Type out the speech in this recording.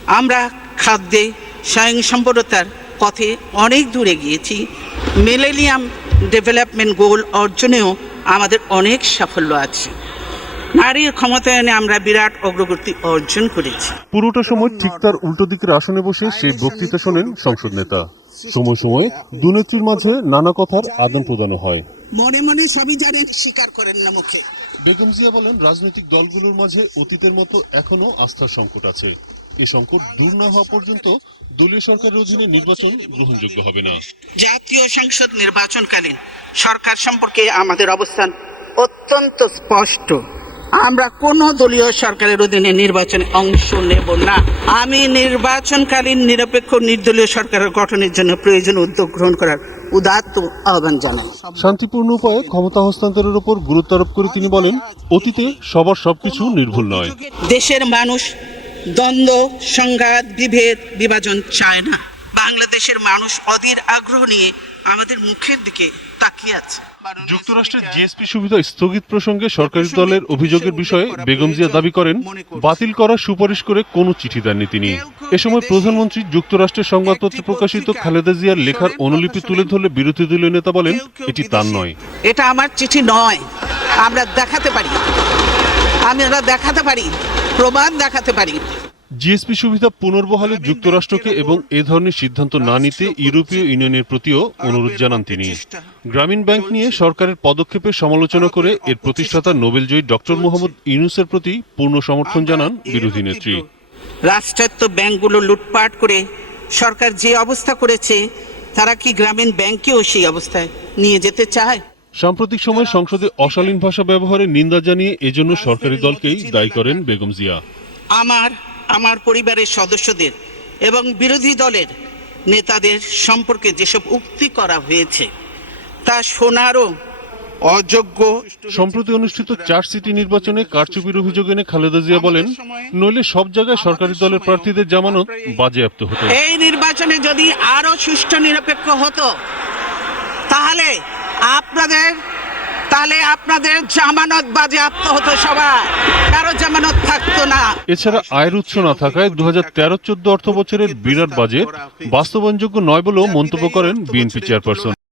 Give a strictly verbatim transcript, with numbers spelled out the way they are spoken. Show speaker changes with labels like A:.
A: আমরা খাদ্যে স্বয়ংসম্পূর্ণতার পথে অনেক দূরে গিয়েছি। মিলেনিয়াম ডেভেলপমেন্ট গোল অর্জনেও আমাদের অনেক সাফল্য আছে। নারীর ক্ষমতায়নে আমরা বিরাট অগ্রগতি অর্জন করেছি।
B: পুরোটা সময় ঠিক তার উল্টো দিকের আসনে বসে সেই বক্তৃতা শোনেন সংসদ নেতা। সময় সময় দুনেত্রীর মাঝে নানা কথার আদান প্রদান হয়।
A: মনে মনে সবই জানেন, স্বীকার করেন না মুখে।
B: বেগম জিয়া বলেন, রাজনৈতিক দলগুলোর মাঝে অতীতের মতো এখনো আস্থার সংকট আছে। এ সংকট দূর না হওয়া পর্যন্ত দলীয় সরকারের অধীনে নির্বাচন গ্রহণযোগ্য হবে না।
A: জাতীয় সংসদ নির্বাচনকালীন সরকার সম্পর্কে আমাদের অবস্থান অত্যন্ত স্পষ্ট। আমরা কোন দলীয় সরকারের অধীনে নির্বাচনে অংশ নেব না। আমি নির্বাচনকালীন নিরপেক্ষ নির্দলীয় সরকারের গঠনের জন্য প্রয়োজনীয় উদ্যোগ গ্রহণ করার উদাত্ত আহ্বান জানাই।
B: শান্তিপূর্ণ উপায়ে ক্ষমতা হস্তান্তরের উপর গুরুত্ব আরোপ করে তিনি বলেন, অতীতে সবার সবকিছু নির্ভুল নয়।
A: দেশের মানুষ দ্বন্দ্ব, সংঘাত, বিভেদ, বিভাজন চায় না। বাংলাদেশের মানুষ অধীর আগ্রহ নিয়ে আমাদের মুখের দিকে তাকিয়ে আছে।
B: যুক্তরাষ্ট্রের জিএসপি সুবিধা স্থগিত প্রসঙ্গে সরকারি দলের অভিযোগের বিষয়ে বেগম জিয়া দাবি করেন, বাতিল করার সুপারিশ করে কোনো চিঠি দেননি তিনি। এ সময় প্রধানমন্ত্রী যুক্তরাষ্ট্রের সংবাদপত্রে প্রকাশিত খালেদা জিয়ার লেখার অনুলিপি তুলে ধরলে বিরোধী দলীয় নেতা বলেন, এটি তার নয়।
A: এটা আমার চিঠি নয়। আমরা দেখাতে পারি, আমরা দেখাতে পারি, প্রমাণ দেখাতে পারি।
B: জিএসপি সুবিধা পুনর্বহালে যুক্তরাষ্ট্রকে এবং এ ধরনের সিদ্ধান্ত না নিতে ইউরোপীয় ইউনিয়নের প্রতিও অনুরোধ জানান তিনি। গ্রামীণ ব্যাংক নিয়ে সরকারের পদক্ষেপের সমালোচনা করে এর প্রতিষ্ঠাতা নোবেলজয়ী ডক্টর মোহাম্মদ ইউনূসের প্রতি পূর্ণ সমর্থন জানান বিরোধী নেত্রী।
A: রাষ্ট্রায়ত্ত ব্যাংকগুলো লুটপাট করে সরকার যে অবস্থা করেছে, তারা কি গ্রামীণ ব্যাংকেও সেই অবস্থায় নিয়ে যেতে চায়?
B: সাম্প্রতিক সময়ে সংসদে অশালীন ভাষা ব্যবহারের নিন্দা জানিয়ে এজন্য সরকারি দলকেই দায়ী করেন বেগম জিয়া।
A: আমার আমার পরিবারের সদস্যদের এবং বিরোধী দলের নেতাদের সম্পর্কে যেসব উক্তি করা হয়েছে তা শোনারও অযোগ্য।
B: সম্প্রতি অনুষ্ঠিত চার সিটি নির্বাচনে কারচুপির অভিযোগ এনে খালেদা জিয়া বলেন, নইলে সব জায়গায় সরকারি দলের প্রার্থীদের জামানত বাজেয়াপ্ত হতো।
A: এই নির্বাচনে যদি আরো সুষ্ঠু নিরপেক্ষ হতো, তাহলে আপনাদের তাহলে আপনাদের জামানত বাজেয়াপ্ত হতো, সবার কারো জামানত থাকতো না।
B: এছাড়া আয়ের উৎস না থাকায় দু হাজার তেরো চোদ্দ অর্থ বছরের বিরাট বাজেট বাস্তবায়নযোগ্য নয় বলেও মন্তব্য করেন বিএনপি চেয়ারপারসন।